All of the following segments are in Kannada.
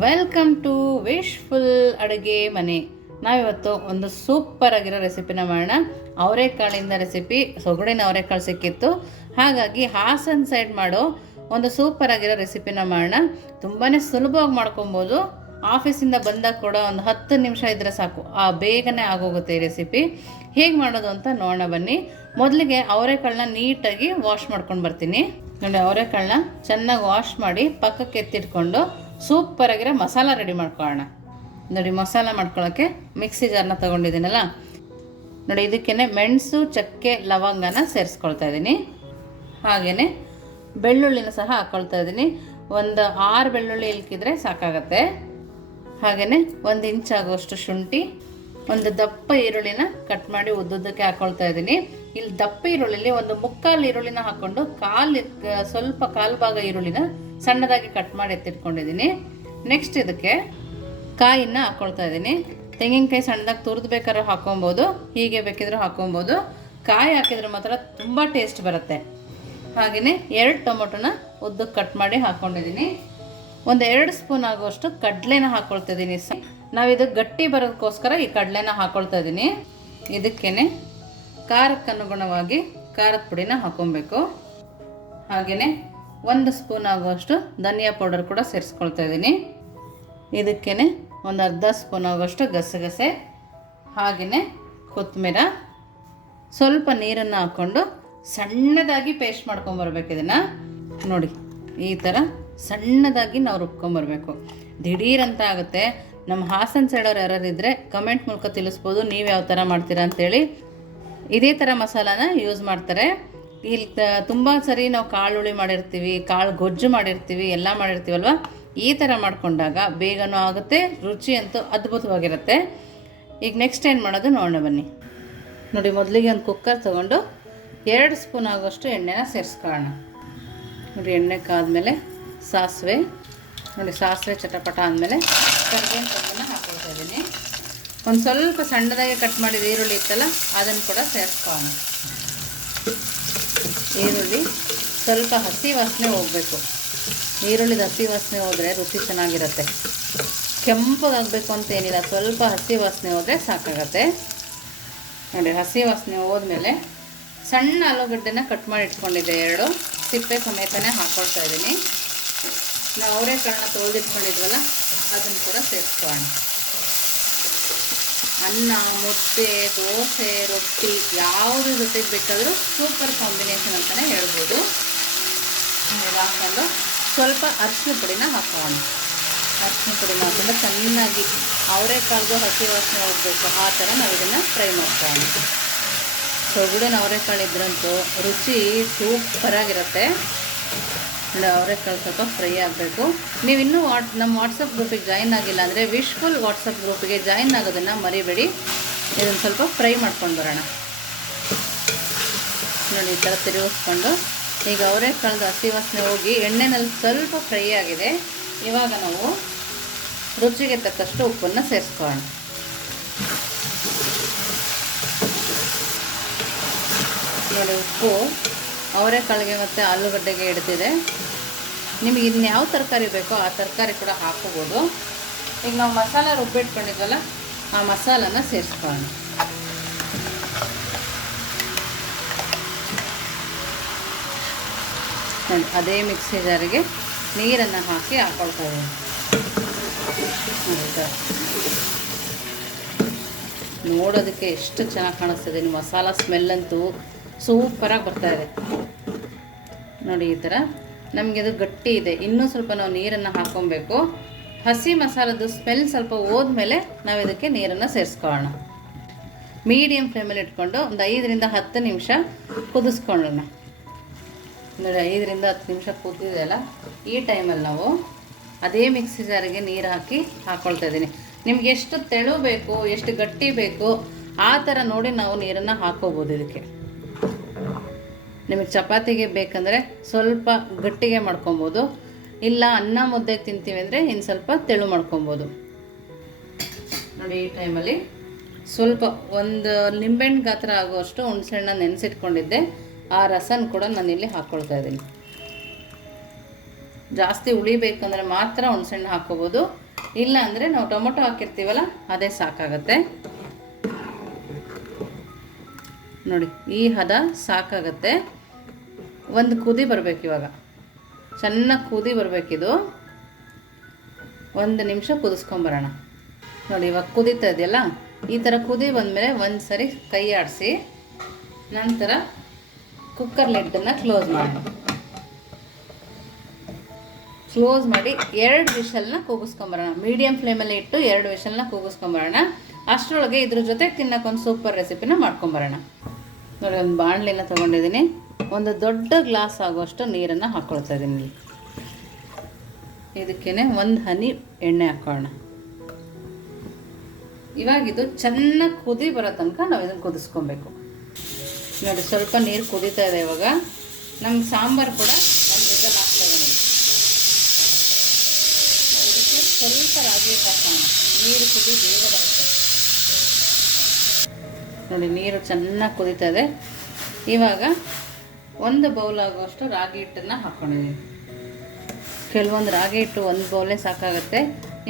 ವೆಲ್ಕಮ್ ಟು ವಿಶ್ಫುಲ್ ಅಡುಗೆ ಮನೆ. ನಾವಿವತ್ತು ಒಂದು ಸೂಪರ್ ಆಗಿರೋ ರೆಸಿಪಿನ ಮಾಡೋಣ. ಅವರೆಕಾಳಿಂದ ರೆಸಿಪಿ, ಸೊಗಡಿನ ಅವರೆಕಾಳು ಸಿಕ್ಕಿತ್ತು, ಹಾಗಾಗಿ ಹಾಸನ್ ಸೈಡ್ ಮಾಡೋ ಒಂದು ಸೂಪರ್ ಆಗಿರೋ ರೆಸಿಪಿನ ಮಾಡೋಣ. ತುಂಬಾ ಸುಲಭವಾಗಿ ಮಾಡ್ಕೊಬೋದು. ಆಫೀಸಿಂದ ಬಂದಾಗ ಕೂಡ ಒಂದು 10 ನಿಮಿಷ ಇದ್ದರೆ ಸಾಕು, ಬೇಗನೆ ಆಗೋಗುತ್ತೆ ಈ ರೆಸಿಪಿ. ಹೇಗೆ ಮಾಡೋದು ಅಂತ ನೋಡೋಣ ಬನ್ನಿ. ಮೊದಲಿಗೆ ಅವರೆಕಾಳನ್ನ ನೀಟಾಗಿ ವಾಶ್ ಮಾಡ್ಕೊಂಡು ಬರ್ತೀನಿ. ನೋಡಿ, ಅವರೆಕಾಳನ್ನ ಚೆನ್ನಾಗಿ ವಾಶ್ ಮಾಡಿ ಪಕ್ಕಕ್ಕೆ ಎತ್ತಿಟ್ಕೊಂಡು ಸೂಪರಾಗಿರೋ ಮಸಾಲ ರೆಡಿ ಮಾಡ್ಕೊಳ್ಳೋಣ. ನೋಡಿ, ಮಸಾಲ ಮಾಡ್ಕೊಳ್ಳೋಕ್ಕೆ ಮಿಕ್ಸಿ ಜಾರ್ನ ತೊಗೊಂಡಿದ್ದೀನಲ್ಲ, ನೋಡಿ ಇದಕ್ಕೇ ಮೆಣಸು, ಚಕ್ಕೆ, ಲವಂಗನ ಸೇರಿಸ್ಕೊಳ್ತಾ ಇದ್ದೀನಿ. ಹಾಗೆಯೇ ಬೆಳ್ಳುಳ್ಳಿನ ಸಹ ಹಾಕ್ಕೊಳ್ತಾ ಇದ್ದೀನಿ. ಒಂದು 6 ಬೆಳ್ಳುಳ್ಳಿ ಇಲ್ಕಿದ್ರೆ ಸಾಕಾಗತ್ತೆ. ಹಾಗೆಯೇ 1 ಇಂಚ್ ಆಗುವಷ್ಟು ಶುಂಠಿ, ಒಂದು ದಪ್ಪ ಈರುಳ್ಳಿನ ಕಟ್ ಮಾಡಿ ಉದ್ದುದ್ದಕ್ಕೆ ಹಾಕ್ಕೊಳ್ತಾ ಇದ್ದೀನಿ. ಇಲ್ಲಿ ದಪ್ಪ ಈರುಳ್ಳಿಲಿ ಒಂದು 3/4 ಈರುಳ್ಳಿನ ಹಾಕ್ಕೊಂಡು ಸ್ವಲ್ಪ ಕಾಲು ಭಾಗ ಈರುಳ್ಳಿನ ಸಣ್ಣದಾಗಿ ಕಟ್ ಮಾಡಿ ಎತ್ತಿಟ್ಕೊಂಡಿದ್ದೀನಿ. ನೆಕ್ಸ್ಟ್ ಇದಕ್ಕೆ ಕಾಯಿನ ಹಾಕ್ಕೊಳ್ತಾ ಇದ್ದೀನಿ. ತೆಂಗಿನಕಾಯಿ ಸಣ್ಣದಾಗಿ ತುರಿದು ಬೇಕಾದ್ರೂ ಹಾಕ್ಕೊಬೋದು, ಹೀಗೆ ಬೇಕಿದ್ರೂ ಹಾಕ್ಕೊಬೋದು. ಕಾಯಿ ಹಾಕಿದ್ರೆ ಮಾತ್ರ ತುಂಬ ಟೇಸ್ಟ್ ಬರುತ್ತೆ. ಹಾಗೆಯೇ 2 ಟೊಮೊಟೊನ ಉದ್ದಕ್ಕೆ ಕಟ್ ಮಾಡಿ ಹಾಕ್ಕೊಂಡಿದ್ದೀನಿ. ಒಂದು 2 ಸ್ಪೂನ್ ಆಗುವಷ್ಟು ಕಡಲೆನ ಹಾಕ್ಕೊಳ್ತಾ ಇದ್ದೀನಿ. ನಾವಿದು ಗಟ್ಟಿ ಬರೋದಕ್ಕೋಸ್ಕರ ಈ ಕಡಲೆನ ಹಾಕ್ಕೊಳ್ತಾ ಇದ್ದೀನಿ. ಇದಕ್ಕೇ ಖಾರಕ್ಕೆ ಅನುಗುಣವಾಗಿ ಖಾರದ ಪುಡಿನ ಹಾಕ್ಕೊಬೇಕು. ಹಾಗೆಯೇ 1 ಸ್ಪೂನ್ ಆಗುವಷ್ಟು ಧನಿಯಾ ಪೌಡರ್ ಕೂಡ ಸೇರಿಸ್ಕೊಳ್ತಾ ಇದ್ದೀನಿ. ಇದಕ್ಕೇ ಒಂದು ಅರ್ಧ ಸ್ಪೂನ್ ಆಗುವಷ್ಟು ಗಸಗಸೆ, ಹಾಗೆಯೇ ಕೊತ್ತಂಬರಿ, ಸ್ವಲ್ಪ ನೀರನ್ನು ಹಾಕ್ಕೊಂಡು ಸಣ್ಣದಾಗಿ ಪೇಸ್ಟ್ ಮಾಡ್ಕೊಂಬರ್ಬೇಕು. ಇದನ್ನು ನೋಡಿ, ಈ ಥರ ಸಣ್ಣದಾಗಿ ನಾವು ರುಬ್ಕೊಂಬರ್ಬೇಕು. ದಿಢೀರಂತ ಆಗುತ್ತೆ. ನಮ್ಮ ಹಾಸನ್ ಸೈಡವ್ರು ಯಾರಿದ್ದರೆ ಕಮೆಂಟ್ ಮೂಲಕ ತಿಳಿಸ್ಬೋದು ನೀವು ಯಾವ ಥರ ಮಾಡ್ತೀರಾ ಅಂತೇಳಿ. ಇದೇ ಥರ ಮಸಾಲಾನ ಯೂಸ್ ಮಾಡ್ತಾರೆ. ಇಲ್ಲಿ ತುಂಬ ಸರಿ ನಾವು ಕಾಳುಳಿ ಮಾಡಿರ್ತೀವಿ, ಕಾಳು ಗೊಜ್ಜು ಮಾಡಿರ್ತೀವಿ, ಎಲ್ಲ ಮಾಡಿರ್ತೀವಲ್ವ. ಈ ಥರ ಮಾಡಿಕೊಂಡಾಗ ಬೇಗನೂ ಆಗುತ್ತೆ, ರುಚಿ ಅಂತೂ ಅದ್ಭುತವಾಗಿರುತ್ತೆ. ಈಗ ನೆಕ್ಸ್ಟ್ ಏನು ಮಾಡೋದು ನೋಡೋಣ ಬನ್ನಿ. ನೋಡಿ, ಮೊದಲಿಗೆ ಒಂದು ಕುಕ್ಕರ್ ತೊಗೊಂಡು 2 ಸ್ಪೂನ್ ಆಗುವಷ್ಟು ಎಣ್ಣೆನ ಸೇರಿಸ್ಕೊಳ್ಳೋಣ. ನೋಡಿ, ಎಣ್ಣೆ ಕಾದ್ಮೇಲೆ ಸಾಸಿವೆ, ನೋಡಿ ಸಾಸಿವೆ ಚಟಪಟ ಆದಮೇಲೆ ಕರಿಬೇವಿನ ಸೊಪ್ಪನ್ನು ಹಾಕ್ಕೊಳ್ತಾ ಇದ್ದೀನಿ. ಒಂದು ಸ್ವಲ್ಪ ಸಣ್ಣದಾಗಿ ಕಟ್ ಮಾಡಿದ ಈರುಳ್ಳಿ ಇತ್ತಲ್ಲ, ಅದನ್ನು ಕೂಡ ಸೇರಿಸ್ಕೊಳ್ಳೋಣ. ಈರುಳ್ಳಿ ಸ್ವಲ್ಪ ಹಸಿ ವಾಸನೆ ಹೋಗಬೇಕು. ಈರುಳ್ಳಿದ ಹಸಿ ವಾಸನೆ ಹೋದರೆ ರುಚಿ ಚೆನ್ನಾಗಿರುತ್ತೆ. ಕೆಂಪಗಾಗಬೇಕು ಅಂತ ಏನಿಲ್ಲ, ಸ್ವಲ್ಪ ಹಸಿ ವಾಸನೆ ಹೋದರೆ ಸಾಕಾಗತ್ತೆ. ನೋಡಿ, ಹಸಿ ವಾಸನೆ ಹೋದ್ಮೇಲೆ ಸಣ್ಣ ಆಲೂಗಡ್ಡೆನ ಕಟ್ ಮಾಡಿ ಇಟ್ಕೊಂಡಿದ್ದೆ, 2 ಸಿಪ್ಪೆ ಸಮೇತನೇ ಹಾಕ್ಕೊಳ್ತಾ ಇದ್ದೀನಿ. ನಾವು ಅವರೆಕಾಳನ್ನ ತೊಳೆದಿಟ್ಕೊಂಡಿದ್ವಲ್ಲ, ಅದನ್ನು ಕೂಡ ಸೇರಿಸ್ಕೊಳ್ಳೋಣ. ಅನ್ನ, ಮುದ್ದೆ, ದೋಸೆ, ರೊಟ್ಟಿ ಯಾವುದ್ರ ಜೊತೆಗೆ ಬೇಕಾದರೂ ಸೂಪರ್ ಕಾಂಬಿನೇಷನ್ ಅಂತಲೇ ಹೇಳ್ಬೋದು. ಹಾಕ್ಕೊಂಡು ಸ್ವಲ್ಪ ಅರಿಶಿನ ಪುಡಿನ ಹಾಕೋಣ. ಅರಿಶಿನ ಪುಡಿನ ಹಾಕ್ಕೊಂಡು ಚೆನ್ನಾಗಿ ಅವರೆಕಾಳಿಗೂ ಹಸಿ ವಾಸನೆ ಹೋಗಬೇಕು, ಆ ಥರ ನಾವು ಇದನ್ನು ಫ್ರೈ ಮಾಡ್ಕೊಳ್ಳೋಣ. ಸೊಗಡಿನ ಅವರೆಕಾಳು ಇದ್ರಂತೂ ರುಚಿ ಸೂಪರಾಗಿರುತ್ತೆ. ಅವರೆಕಾಳು ಸ್ವಲ್ಪ ಫ್ರೈ ಆಗಬೇಕು. ನೀವು ಇನ್ನೂ ನಮ್ಮ ವಾಟ್ಸಪ್ ಗ್ರೂಪಿಗೆ ಜಾಯಿನ್ ಆಗಿಲ್ಲ ಅಂದರೆ ವಿಶ್ಫುಲ್ ವಾಟ್ಸಪ್ ಗ್ರೂಪಿಗೆ ಜಾಯಿನ್ ಆಗೋದನ್ನು ಮರಿಬೇಡಿ. ಇದನ್ನು ಸ್ವಲ್ಪ ಫ್ರೈ ಮಾಡ್ಕೊಂಡು ಬರೋಣ. ನೋಡಿ, ಈ ಥರ ತಿರುಗಿಸ್ಕೊಂಡು ಈಗ ಅವರೆಕಾಳ್ದು ಹಸಿ ವಾಸನೆ ಹೋಗಿ ಎಣ್ಣೆನಲ್ಲಿ ಸ್ವಲ್ಪ ಫ್ರೈ ಆಗಿದೆ. ಇವಾಗ ನಾವು ರುಚಿಗೆ ತಕ್ಕಷ್ಟು ಉಪ್ಪನ್ನು ಸೇರಿಸ್ಕೊಳ್ಳೋಣ. ನೋಡಿ, ಉಪ್ಪು ಅವರೆಕಾಳಿಗೆ ಮತ್ತು ಆಲೂಗಡ್ಡೆಗೆ ಹಿಡ್ತಿದೆ. ನಿಮಗೆ ಇನ್ಯಾವ ತರಕಾರಿ ಬೇಕೋ ಆ ತರಕಾರಿ ಕೂಡ ಹಾಕೋಬೋದು. ಈಗ ನಾವು ಮಸಾಲ ರುಬ್ಬಿಟ್ಕೊಂಡಿದ್ವಲ್ಲ, ಆ ಮಸಾಲನ ಸೇರಿಸ್ಕೊಳ್ಳೋಣ. ಅದೇ ಮಿಕ್ಸಿ ಜಾರಿಗೆ ನೀರನ್ನು ಹಾಕಿ ಹಾಕ್ಕೊಳ್ತಾ ಇದ್ದೀನಿ. ನೋಡೋದಕ್ಕೆ ಎಷ್ಟು ಚೆನ್ನಾಗಿ ಕಾಣಿಸ್ತಿದೆ. ಮಸಾಲ ಸ್ಮೆಲ್ಲಂತೂ ಸೂಪರಾಗಿ ಬರ್ತಾಯಿದೆ. ನೋಡಿ, ಈ ಥರ ನಮಗೆ ಅದು ಗಟ್ಟಿ ಇದೆ. ಇನ್ನೂ ಸ್ವಲ್ಪ ನಾವು ನೀರನ್ನು ಹಾಕ್ಕೊಬೇಕು. ಹಸಿ ಮಸಾಲದ್ದು ಸ್ಮೆಲ್ ಸ್ವಲ್ಪ ಹೋದ್ಮೇಲೆ ನಾವು ಇದಕ್ಕೆ ನೀರನ್ನು ಸೇರಿಸ್ಕೊಳ್ಳೋಣ. ಮೀಡಿಯಮ್ ಫ್ಲೇಮಲ್ಲಿ ಇಟ್ಕೊಂಡು ಒಂದು 5ರಿಂದ 10 ನಿಮಿಷ ಕುದಿಸ್ಕೊಳ್ಳೋಣ. ನೋಡಿ, 5ರಿಂದ 10 ನಿಮಿಷ ಕುದಿದೆಯಲ್ಲ, ಈ ಟೈಮಲ್ಲಿ ನಾವು ಅದೇ ಮಿಕ್ಸಿ ಜಾರಿಗೆ ನೀರು ಹಾಕಿ ಹಾಕ್ಕೊಳ್ತಾ ಇದ್ದೀನಿ. ನಿಮ್ಗೆ ಎಷ್ಟು ತೆಳು ಬೇಕು, ಎಷ್ಟು ಗಟ್ಟಿ ಬೇಕು ಆ ಥರ ನೋಡಿ ನಾವು ನೀರನ್ನು ಹಾಕ್ಕೋಬೋದು. ಇದಕ್ಕೆ ನಿಮಗೆ ಚಪಾತಿಗೆ ಬೇಕಂದರೆ ಸ್ವಲ್ಪ ಗಟ್ಟಿಗೆ ಮಾಡ್ಕೊಬೋದು, ಇಲ್ಲ ಅನ್ನ ಮುದ್ದೆಗೆ ತಿಂತೀವಿ ಅಂದರೆ ಇನ್ನು ಸ್ವಲ್ಪ ತೆಳು ಮಾಡ್ಕೊಬೋದು. ನೋಡಿ, ಈ ಟೈಮಲ್ಲಿ ಸ್ವಲ್ಪ ಒಂದು ನಿಂಬೆಹಣ್ಣು ಗಾತ್ರ ಆಗುವಷ್ಟು ಹುಣಸೆಹಣ್ಣು ನೆನೆಸಿಟ್ಕೊಂಡಿದ್ದೆ, ಆ ರಸನ ಕೂಡ ನಾನಿಲ್ಲಿ ಹಾಕ್ಕೊಳ್ತಾ ಇದ್ದೀನಿ. ಜಾಸ್ತಿ ಉಳಿಬೇಕಂದ್ರೆ ಮಾತ್ರ ಹುಣಸೆಹಣ್ಣು ಹಾಕ್ಕೋಬೋದು, ಇಲ್ಲ ಅಂದರೆ ನಾವು ಟೊಮೊಟೊ ಹಾಕಿರ್ತೀವಲ್ಲ ಅದೇ ಸಾಕಾಗತ್ತೆ. ನೋಡಿ ಈ ಹದ ಸಾಕಾಗತ್ತೆ. ಒಂದು ಕುದಿ ಬರಬೇಕು, ಇವಾಗ ಚೆನ್ನಾಗಿ ಕುದಿ ಬರಬೇಕಿದು. 1 ನಿಮಿಷ ಕುದಿಸ್ಕೊಂಬರೋಣ. ನೋಡಿ ಇವಾಗ ಕುದೀತಾ ಇದೆಯಲ್ಲ, ಈ ಥರ ಕುದಿ ಬಂದಮೇಲೆ ಒಂದು ಸರಿ ಕೈ ಆಡಿಸಿ ನಂತರ ಕುಕ್ಕರ್ ಲಿಡ್ಡನ್ನು ಕ್ಲೋಸ್ ಮಾಡೋಣ. ಕ್ಲೋಸ್ ಮಾಡಿ 2 ವಿಷಲ್ನ ಕೂಗಿಸ್ಕೊಂಬರೋಣ. ಮೀಡಿಯಮ್ ಫ್ಲೇಮಲ್ಲಿ ಇಟ್ಟು 2 ವಿಷಲ್ನ ಕೂಗಿಸ್ಕೊಂಬರೋಣ. ಅಷ್ಟರೊಳಗೆ ಇದ್ರ ಜೊತೆ ತಿನ್ನೋಕ್ಕೊಂದು ಸೂಪರ್ ರೆಸಿಪಿನ ಮಾಡ್ಕೊಂಬರೋಣ. ನೋಡಿ ಒಂದು ಬಾಣಲಿನ ತೊಗೊಂಡಿದ್ದೀನಿ. ಒಂದು ದೊಡ್ಡ ಗ್ಲಾಸ್ ಆಗುವಷ್ಟು ನೀರನ್ನು ಹಾಕ್ಕೊಳ್ತಾ ಇದ್ದೀನಿ ಇಲ್ಲಿ. ಇದಕ್ಕೇ 1 ಹನಿ ಎಣ್ಣೆ ಹಾಕೋಣ. ಇವಾಗಿದು ಚೆನ್ನಾಗಿ ಕುದಿ ಬರೋ ತನಕ ನಾವು ಇದನ್ನು ಕುದಿಸ್ಕೊಬೇಕು. ನೋಡಿ ಸ್ವಲ್ಪ ನೀರು ಕುದೀತಾ ಇದೆ. ಇವಾಗ ನಮ್ಗೆ ಸಾಂಬಾರು ಕೂಡ ಒಂದು ವಿಷಲ್ ಹಾಕ್ತಾ ಇದ್ದೀನಿ. ಇದಕ್ಕೆ ಸ್ವಲ್ಪ ರಾಗಿ ಹಿಟ್ಟು ಹಾಕೋಣ. ನೀರು ಕುದಿ ಬೇಗ ಬರುತ್ತೆ. ನೋಡಿ ನೀರು ಚೆನ್ನಾಗಿ ಕುದೀತಾ ಇದೆ. ಇವಾಗ 1 ಬೌಲ್ ಆಗುವಷ್ಟು ರಾಗಿ ಹಿಟ್ಟನ್ನು ಹಾಕ್ಕೊಂಡಿದ್ದೀನಿ. ಕೆಲವೊಂದು ರಾಗಿ ಹಿಟ್ಟು 1 ಬೌಲೇ ಸಾಕಾಗುತ್ತೆ,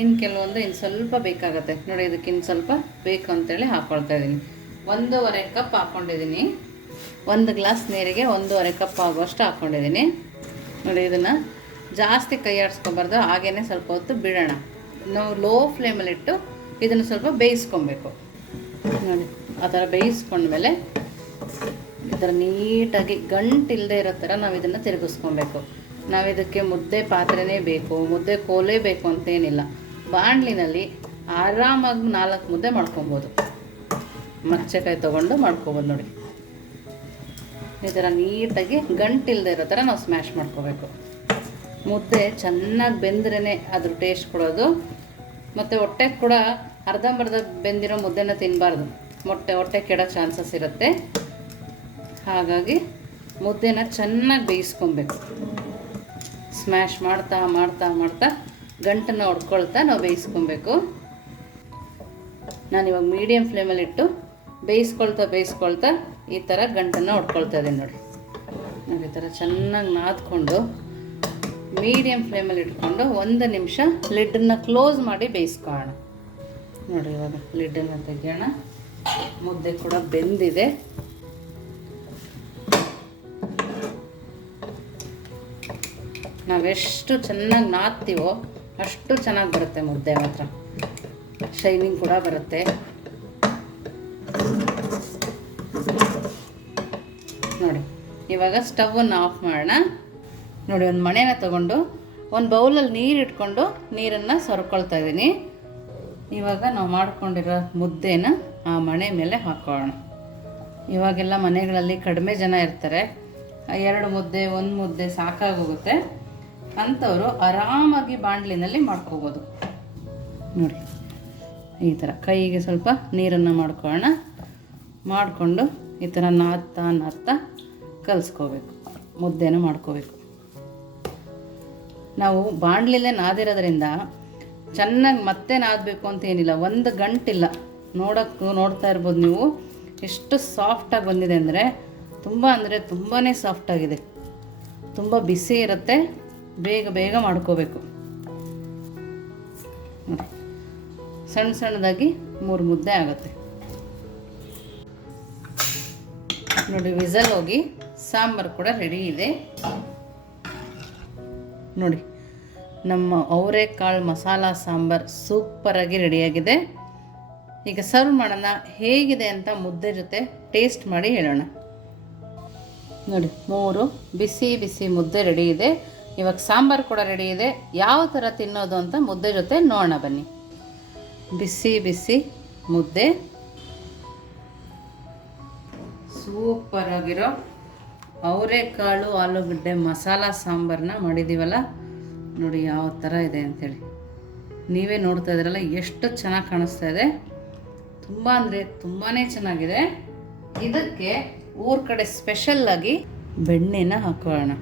ಇನ್ನು ಕೆಲವೊಂದು ಇನ್ನು ಸ್ವಲ್ಪ ಬೇಕಾಗುತ್ತೆ. ನೋಡಿ ಇದಕ್ಕೆ ಇನ್ನು ಸ್ವಲ್ಪ ಬೇಕು ಅಂತೇಳಿ ಹಾಕ್ಕೊಳ್ತಾ ಇದ್ದೀನಿ. 1.5 ಕಪ್ ಹಾಕ್ಕೊಂಡಿದ್ದೀನಿ. 1 ಗ್ಲಾಸ್ ನೀರಿಗೆ 1.5 ಕಪ್ ಆಗುವಷ್ಟು ಹಾಕ್ಕೊಂಡಿದ್ದೀನಿ. ನೋಡಿ ಇದನ್ನು ಜಾಸ್ತಿ ಕೈ ಆಡಿಸ್ಕೊಬಾರ್ದು, ಹಾಗೇ ಸ್ವಲ್ಪ ಹೊತ್ತು ಬಿಡೋಣ. ನಾವು ಲೋ ಫ್ಲೇಮಲ್ಲಿಟ್ಟು ಇದನ್ನು ಸ್ವಲ್ಪ ಬೇಯಿಸ್ಕೊಬೇಕು. ನೋಡಿ ಆ ಥರ ಬೇಯಿಸ್ಕೊಂಡ್ಮೇಲೆ ಈ ಥರ ನೀಟಾಗಿ ಗಂಟಿಲ್ಲದೆ ಇರೋ ಥರ ನಾವು ಇದನ್ನು ತಿರುಗಿಸ್ಕೊಬೇಕು. ನಾವು ಇದಕ್ಕೆ ಮುದ್ದೆ ಪಾತ್ರೆನೇ ಬೇಕು, ಮುದ್ದೆ ಕೋಲೇ ಬೇಕು ಅಂತೇನಿಲ್ಲ. ಬಾಣಲಿನಲ್ಲಿ ಆರಾಮಾಗಿ 4 ಮುದ್ದೆ ಮಾಡ್ಕೊಬೋದು. ಮಚ್ಚೆಕಾಯಿ ತೊಗೊಂಡು ಮಾಡ್ಕೊಬೋದು. ನೋಡಿ ಈ ಥರ ನೀಟಾಗಿ ಗಂಟಿಲ್ಲದೆ ಇರೋ ಥರ ನಾವು ಸ್ಮ್ಯಾಶ್ ಮಾಡ್ಕೋಬೇಕು. ಮುದ್ದೆ ಚೆನ್ನಾಗಿ ಬೆಂದ್ರೇ ಅದ್ರ ಟೇಸ್ಟ್ ಕೊಡೋದು. ಮತ್ತು ಹೊಟ್ಟೆಗೆ ಕೂಡ ಅರ್ಧಂಬರ್ಧ ಬೆಂದಿರೋ ಮುದ್ದೆನ ತಿನ್ನಬಾರ್ದು, ಹೊಟ್ಟೆ ಕೆಡೋ ಚಾನ್ಸಸ್ ಇರುತ್ತೆ. ಹಾಗಾಗಿ ಮುದ್ದೆನ ಚೆನ್ನಾಗಿ ಬೇಯಿಸ್ಕೊಬೇಕು. ಸ್ಮ್ಯಾಶ್ ಮಾಡ್ತಾ ಮಾಡ್ತಾ ಮಾಡ್ತಾ ಗಂಟನ್ನು ಹೊಡ್ಕೊಳ್ತಾ ನಾವು ಬೇಯಿಸ್ಕೊಬೇಕು. ನಾನಿವಾಗ ಮೀಡಿಯಮ್ ಫ್ಲೇಮಲ್ಲಿಟ್ಟು ಬೇಯಿಸ್ಕೊಳ್ತಾ ಈ ಥರ ಗಂಟನ್ನು ಹೊಡ್ಕೊಳ್ತಾ ಇದ್ದೀನಿ. ನೋಡಿ ಈ ಥರ ಚೆನ್ನಾಗಿ ನಾದ್ಕೊಂಡು ಮೀಡಿಯಮ್ ಫ್ಲೇಮಲ್ಲಿ ಇಟ್ಕೊಂಡು 1 ನಿಮಿಷ ಲಿಡ್ಡನ್ನು ಕ್ಲೋಸ್ ಮಾಡಿ ಬೇಯಿಸ್ಕೊಳ್ಳೋಣ. ನೋಡಿ ಇವಾಗ ಲಿಡ್ಡನ್ನು ತೆಗೆಯೋಣ. ಮುದ್ದೆ ಕೂಡ ಬೆಂದಿದೆ. ನಾವೆಷ್ಟು ಚೆನ್ನಾಗಿ ನಾದ್ತೀವೋ ಅಷ್ಟು ಚೆನ್ನಾಗಿ ಬರುತ್ತೆ ಮುದ್ದೆ. ಮಾತ್ರ ಶೈನಿಂಗ್ ಕೂಡ ಬರುತ್ತೆ. ನೋಡಿ ಇವಾಗ ಸ್ಟವನ್ನು ಆಫ್ ಮಾಡೋಣ. ನೋಡಿ ಒಂದು ಮಣೆನ ತೊಗೊಂಡು ಒಂದು ಬೌಲಲ್ಲಿ ನೀರು ಇಟ್ಕೊಂಡು ನೀರನ್ನು ಸೊರ್ಕೊಳ್ತಾ ಇದ್ದೀನಿ. ಇವಾಗ ನಾವು ಮಾಡ್ಕೊಂಡಿರೋ ಮುದ್ದೆನ ಆ ಮಣೆ ಮೇಲೆ ಹಾಕೋಣ. ಇವಾಗೆಲ್ಲ ಮನೆಗಳಲ್ಲಿ ಕಡಿಮೆ ಜನ ಇರ್ತಾರೆ, 2 ಮುದ್ದೆ 1 ಮುದ್ದೆ ಸಾಕಾಗೋಗುತ್ತೆ. ಅಂಥವರು ಆರಾಮಾಗಿ ಬಾಣಲಿನಲ್ಲಿ ಮಾಡ್ಕೋಬೋದು. ನೋಡಿ ಈ ಥರ ಕೈಗೆ ಸ್ವಲ್ಪ ನೀರನ್ನು ಮಾಡ್ಕೊಳ್ಳೋಣ. ಮಾಡಿಕೊಂಡು ಈ ಥರ ನಾದ್ತಾ ಕಲಿಸ್ಕೋಬೇಕು. ಮುದ್ದೆನ ಮಾಡ್ಕೋಬೇಕು. ನಾವು ಬಾಣಲಿಲೇ ನಾದಿರೋದ್ರಿಂದ ಚೆನ್ನಾಗಿ ಮತ್ತೆ ನಾದಬೇಕು ಅಂತ ಏನಿಲ್ಲ, 1 ಗಂಟಿಲ್ಲ. ನೋಡ್ತಾ ಇರ್ಬೋದು ನೀವು ಎಷ್ಟು ಸಾಫ್ಟಾಗಿ ಬಂದಿದೆ ಅಂದರೆ ತುಂಬಾ ಸಾಫ್ಟಾಗಿದೆ. ತುಂಬ ಬಿಸಿ ಇರುತ್ತೆ, ಬೇಗ ಮಾಡ್ಕೋಬೇಕು. ಸಣ್ಣದಾಗಿ 3 ಮುದ್ದೆ ಆಗುತ್ತೆ. ನೋಡಿ ವಿಸಲ್ ಹೋಗಿ ಸಾಂಬಾರು ಕೂಡ ರೆಡಿ ಇದೆ. ನೋಡಿ ನಮ್ಮ ಅವರೆಕಾಳು ಮಸಾಲ ಸಾಂಬಾರು ಸೂಪರಾಗಿ ರೆಡಿಯಾಗಿದೆ. ಈಗ ಸರ್ವ್ ಮಾಡೋಣ. ಹೇಗಿದೆ ಅಂತ ಮುದ್ದೆ ಜೊತೆ ಟೇಸ್ಟ್ ಮಾಡಿ ಹೇಳೋಣ. ನೋಡಿ 3 ಬಿಸಿ ಮುದ್ದೆ ರೆಡಿ ಇದೆ. ಇವಾಗ ಸಾಂಬಾರು ಕೂಡ ರೆಡಿ ಇದೆ. ಯಾವ ಥರ ತಿನ್ನೋದು ಅಂತ ಮುದ್ದೆ ಜೊತೆ ನೋಡೋಣ ಬನ್ನಿ. ಬಿಸಿ ಮುದ್ದೆ, ಸೂಪರಾಗಿರೋ ಅವರೆಕಾಳು ಆಲೂಗಡ್ಡೆ ಮಸಾಲ ಸಾಂಬಾರನ್ನ ಮಾಡಿದ್ದೀವಲ್ಲ, ನೋಡಿ ಯಾವ ಥರ ಇದೆ ಅಂಥೇಳಿ. ನೀವೇ ನೋಡ್ತಾ ಇದ್ದೀರಲ್ಲ ಎಷ್ಟು ಚೆನ್ನಾಗಿ ಕಾಣಿಸ್ತಾ ಇದೆ. ತುಂಬ ಅಂದರೆ ತುಂಬಾ ಚೆನ್ನಾಗಿದೆ. ಇದಕ್ಕೆ ಊರ ಕಡೆ ಸ್ಪೆಷಲ್ಲಾಗಿ ಬೆಣ್ಣೆನ ಹಾಕೋಣ.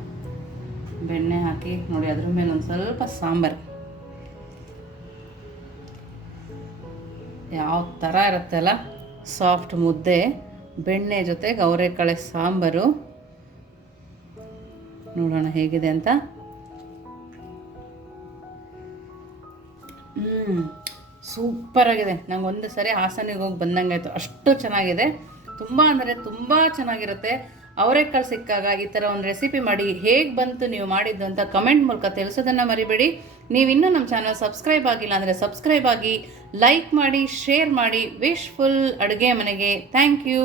ಬೆಣ್ಣೆ ಹಾಕಿ ನೋಡಿ ಅದ್ರ ಮೇಲೆ ಒಂದು ಸ್ವಲ್ಪ ಸಾಂಬಾರು ಯಾವ ಥರ ಇರುತ್ತಲ್ಲ, ಸಾಫ್ಟ್ ಮುದ್ದೆ ಬೆಣ್ಣೆ ಜೊತೆಗೆ ಅವರೆಕಾಳು ಸಾಂಬಾರು. ನೋಡೋಣ ಹೇಗಿದೆ ಅಂತ. ಸೂಪರಾಗಿದೆ. ನಂಗೆ ಒಂದು ಸರಿ ಹಾಸನಿಗೆ ಹೋಗಿ ಬಂದಂಗಾಯ್ತು, ಅಷ್ಟು ಚೆನ್ನಾಗಿದೆ. ತುಂಬ ಅಂದರೆ ತುಂಬ ಚೆನ್ನಾಗಿರುತ್ತೆ. ಅವರೆಕಾಳು ಸಿಕ್ಕಾಗ ಈ ಥರ ಒಂದು ರೆಸಿಪಿ ಮಾಡಿ ಹೇಗೆ ಬಂತು ನೀವು ಮಾಡಿದ್ದು ಅಂತ ಕಮೆಂಟ್ ಮೂಲಕ ತಿಳಿಸೋದನ್ನು ಮರಿಬೇಡಿ. ನೀವಿನ್ನೂ ನಮ್ಮ ಚಾನಲ್ ಸಬ್ಸ್ಕ್ರೈಬ್ ಆಗಿಲ್ಲ ಅಂದರೆ ಸಬ್ಸ್ಕ್ರೈಬ್ ಆಗಿ, ಲೈಕ್ ಮಾಡಿ, ಶೇರ್ ಮಾಡಿ. ವಿಶ್ಫುಲ್ ಅಡುಗೆ ಮನೆಗೆ ಥ್ಯಾಂಕ್ ಯು.